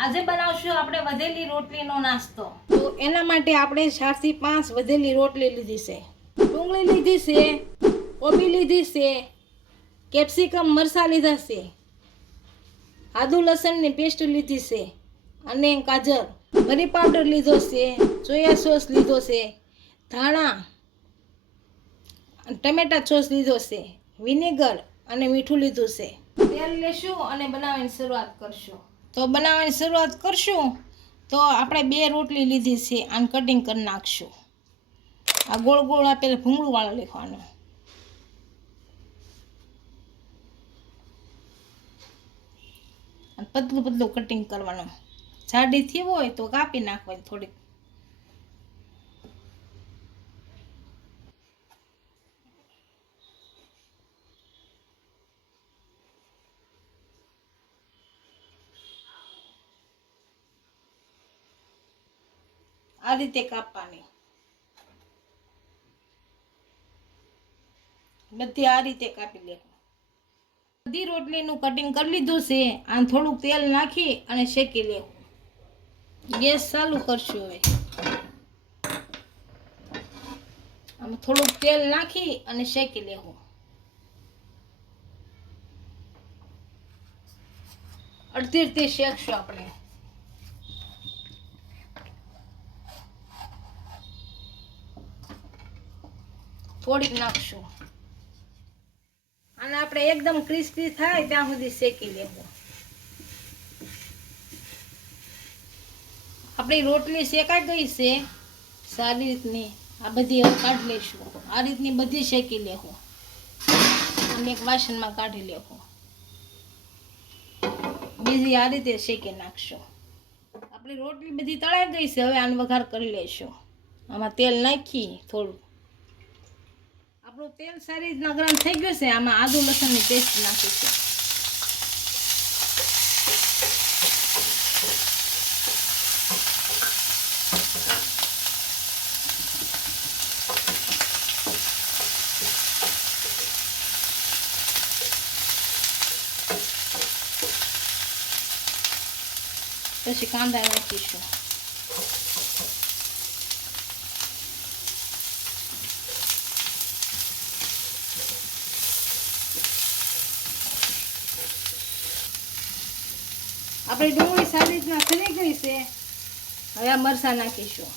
આજે બનાવશું આપણે વધેલી રોટલીનો નાસ્તો। તો એના માટે આપણે 4 થી 5 વધેલી રોટલી લીધી છે, ડુંગળી લીધી છે, કોબી લીધી છે, કેપ્સિકમ મરચાં લીધા છે, આદુ લસણની પેસ્ટ લીધી છે અને ગાજર, મરી પાવડર લીધો છે, સોયા સોસ લીધો છે, ધાણા, ટમેટા સોસ લીધો છે, વિનેગર અને મીઠું લીધું છે। તેલ લેશું અને બનાવવાની શરૂઆત કરશું। તો બનાવવાની શરૂઆત કરશું તો આપણે 2 રોટલી લીધી છે, આને કટિંગ કરી નાખશું। આ ગોળ ગોળ આપેલા ભૂંગળું વાળો લેવાનો, પતલું પતલું કટિંગ કરવાનું। જાડી થી હોય તો કાપી નાખવાની થોડીક। આ રીતે કાપવાની, બધી આ રીતે કાપી લેવું। બધી રોટલીનું કટિંગ કરી લીધું છે। આને થોડુંક તેલ નાખી અને શેકી લેવું। ગેસ ચાલુ કરશું। હવે આમાં થોડુંક તેલ નાખી અને શેકી લેવું। અડધી શેકશું આપણે। થોડીક નાખશું અને આપણે એકદમ ક્રિસ્પી થાય ત્યાં સુધી શેકી લેવું। આપણી રોટલી શેકાઈ ગઈ છે સારી રીતની। આ બધી હવે કાઢી લઈશું। આ રીતની બધી શેકી લેવું અને એક વાસણમાં કાઢી લેવું। બીજી આ રીતે શેકી નાખશું। આપણી રોટલી બધી તળાઈ ગઈ છે। હવે આનો વઘાર કરી લઈશું। આમાં તેલ નાખી થોડું, આપણું તેલ સારી રીતના ગરમ થઈ ગયું છે। આમાં આદુ લસણની પેસ્ટ નાખીશું। પછી કાંદા નાખીશું। આપણી ડુંગળી સારી રીતના ખરી ગઈ છે। હવે આ મરચાં નાખીશું।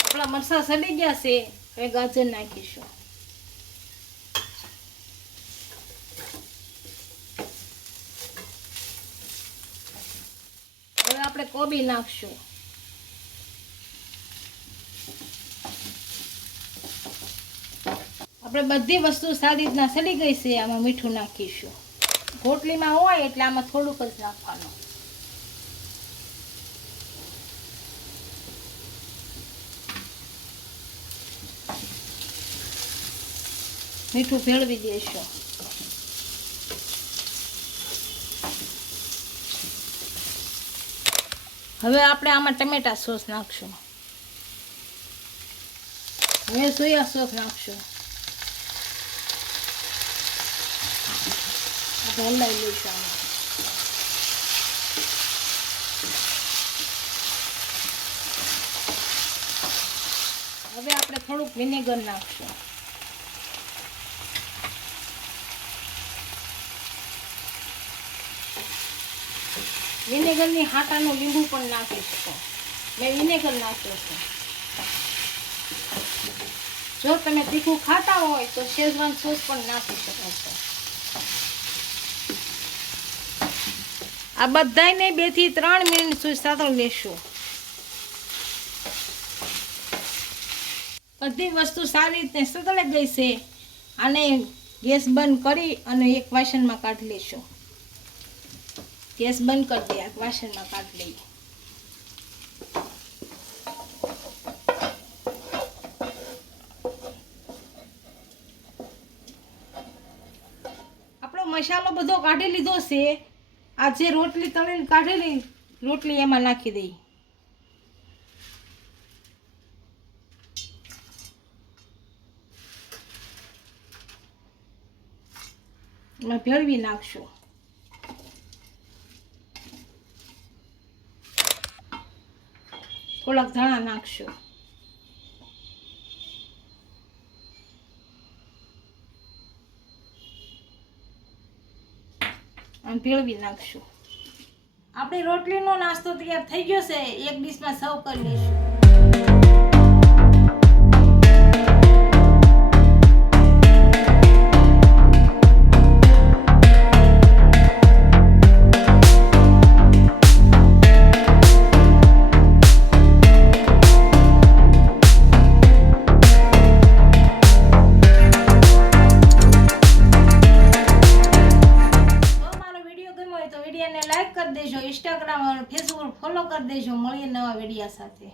આપણા મરચાં સડી ગયા છે। હવે ગાજર નાખીશું। હવે આપણે કોબી નાખશું। આપણે બધી વસ્તુ સારી રીતના સડી ગઈ છે। આમાં મીઠું નાખીશું। રોટલીમાં હોય એટલે આમાં થોડુંક જ નાખવાનું। મીઠું ભેળવી દઈશું। હવે આપણે આમાં ટમેટા સોસ નાખશું। હવે સોયા સોસ નાખશું। હલાવી લઈશું આમાં। હવે આપણે થોડુંક વિનેગર નાખશું। વિનેગરની હાટાનું લીંબુ પણ નાખી શકો। મેં વિનેગર નાખ્યો છે। જો તમે તીખું ખાતા હોય તો શેઝવાન સોસ પણ નાખી શકો છો। આ બધાને 2 થી 3 મિનિટ સુધી સાતળી લેશું। બધી વસ્તુ સારી રીતે સતળાઈ ગઈ છે। આને ગેસ બંધ કરી અને એક વાસણમાં કાઢી લેશું। ગેસ બંધ કરી દે, એક વાસણમાં કાઢી લઈએ। આપણો મસાલો બધો કાઢી લીધો છે। આ જે રોટલી તળીને કાઢેલી રોટલી એમાં નાખી દઈ. એમાં ભેળવી નાખશું. થોડાક ધાણા નાખશું. અને ભેળવી નાખશું. આપણી રોટલીનો નાસ્તો તૈયાર થઈ ગયો છે. એક ડીશમાં સર્વ કરી લઈશું. તો વિડીયોને લાઈક કરી દેજો, ઇન્સ્ટાગ્રામ અને ફેસબુક ફોલો કરી દેજો. મળીએ નવા વિડીયો સાથે.